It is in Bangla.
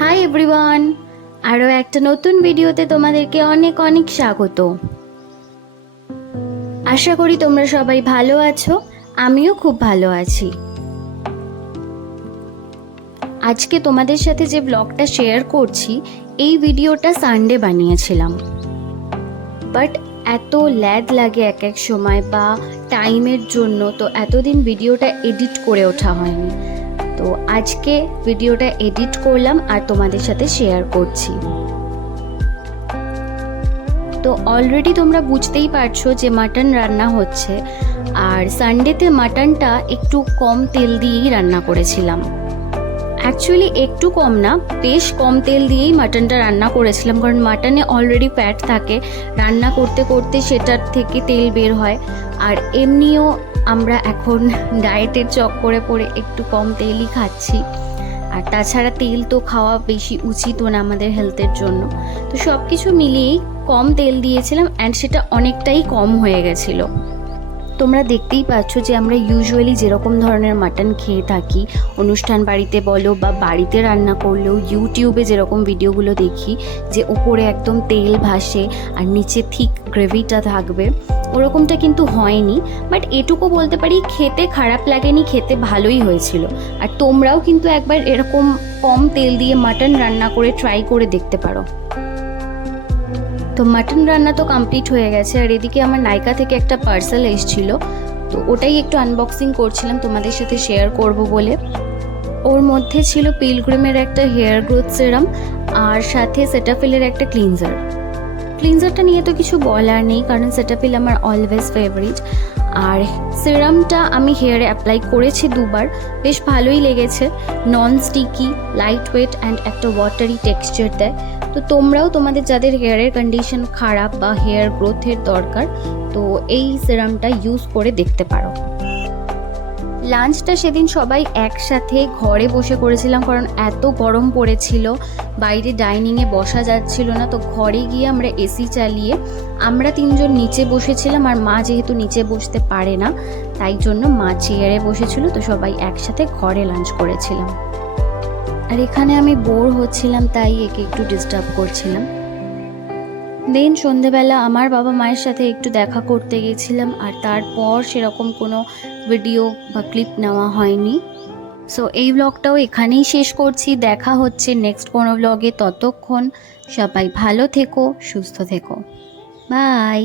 হাই এভরিওয়ান, আরও একটা নতুন ভিডিওতে তোমাদেরকে অনেক অনেক স্বাগত। আশা করি তোমরা সবাই ভালো আছো, আমিও খুব ভালো আছি। আজকে তোমাদের সাথে যে ব্লগটা শেয়ার করছি, এই ভিডিওটা সানডে বানিয়েছিলাম, বাট এত ল্যাগ লাগে এক এক সময় বা টাইমের জন্য, তো এতদিন ভিডিওটা এডিট করে ওঠা হয়নি। তো আজকে ভিডিওটা এডিট করলাম আর তোমাদের সাথে শেয়ার করছি। তো অলরেডি তোমরা বুঝতেই পারছো যে মাটন রান্না হচ্ছে, আর সানডেতে মাটনটা একটু কম তেল দিয়েই রান্না করেছিলাম। অ্যাকচুয়ালি একটু কম না, বেশ কম তেল দিয়েই মাটনটা রান্না করেছিলাম, কারণ মাটনে অলরেডি ফ্যাট থাকে, রান্না করতে করতে সেটার থেকে তেল বের হয়। আর এমনিও আমরা এখন ডায়েটের চক্করে পড়ে একটু কম তেলই খাচ্ছি, আর তাছাড়া তেল তো খাওয়া বেশি উচিতও না আমাদের হেলথের জন্য। তো সব কিছু মিলিয়েই কম তেল দিয়েছিলাম, অ্যান্ড সেটা অনেকটাই কম হয়ে গেছিলো। তোমরা দেখতেই পাচ্ছ যে আমরা ইউজুয়ালি যেরকম ধরনের মাটন খেয়ে থাকি, অনুষ্ঠান বাড়িতে বলো বা বাড়িতে রান্না করলেও ইউটিউবে যেরকম ভিডিওগুলো দেখি, যে ওপরে একদম তেল ভাসে আর নিচে থিক গ্রেভিটা থাকবে, ওরকমটা কিন্তু হয়নি। বাট এটুকু বলতে পারি, খেতে খারাপ লাগেনি, খেতে ভালোই হয়েছিল। আর তোমরাও কিন্তু একবার এরকম কম তেল দিয়ে মাটন রান্না করে ট্রাই করে দেখতে পারো। তো মাটন রান্না তো কমপ্লিট হয়ে গেছে, আর এদিকে আমার নাইকা থেকে একটা পার্সেল এসেছিল, তো ওটাই একটু আনবক্সিং করছিলাম তোমাদের সাথে শেয়ার করব বলে। ওর মধ্যে ছিল পিলগ্রিমের একটা হেয়ার গ্রোথ সিরাম, আর সাথে সেটাফিলের একটা ক্লিনজারটা নিয়ে তো কিছু বলার নেই, কারণ সেটাফিল আমার অলওয়েজ ফেভারিট। আর সিরামটা আমি হেয়ারে অ্যাপ্লাই করেছি দুবার, বেশ ভালোই লেগেছে। Non sticky, light weight and একটা ওয়াটারি টেক্সচার দেয়। তো তোমরাও তোমাদের যাদের হেয়ারের কন্ডিশন খারাপ বা হেয়ার গ্রোথের দরকার, তো এই সিরামটা ইউজ করে দেখতে পারো। লাঞ্চটা সেদিন সবাই একসাথে ঘরে বসে করেছিলাম, কারণ এত গরম পড়েছিল, বাইরে ডাইনিংয়ে বসা যাচ্ছিল না। তো ঘরে গিয়ে আমরা এসি চালিয়ে আমরা তিনজন নিচে বসেছিলাম, আর মা যেহেতু নিচে বসতে পারে না, তাই জন্য মা চেয়ারে বসেছিল। তো সবাই একসাথে ঘরে লাঞ্চ করেছিলাম। আর এখানে আমি বোর হচ্ছিলাম, তাই একে একটু ডিস্টার্ব করছিলাম। দেন সন্ধেবেলা আমার বাবা মায়ের সাথে একটু দেখা করতে গেছিলাম, আর তারপর সেরকম কোনো ভিডিও বা ক্লিপ নেওয়া হয়নি। সো এই ব্লগটাও এখানেই শেষ করছি। দেখা হচ্ছে নেক্সট কোনো ব্লগে। ততক্ষণ সবাই ভালো থেকো, সুস্থ থেকো, বাই।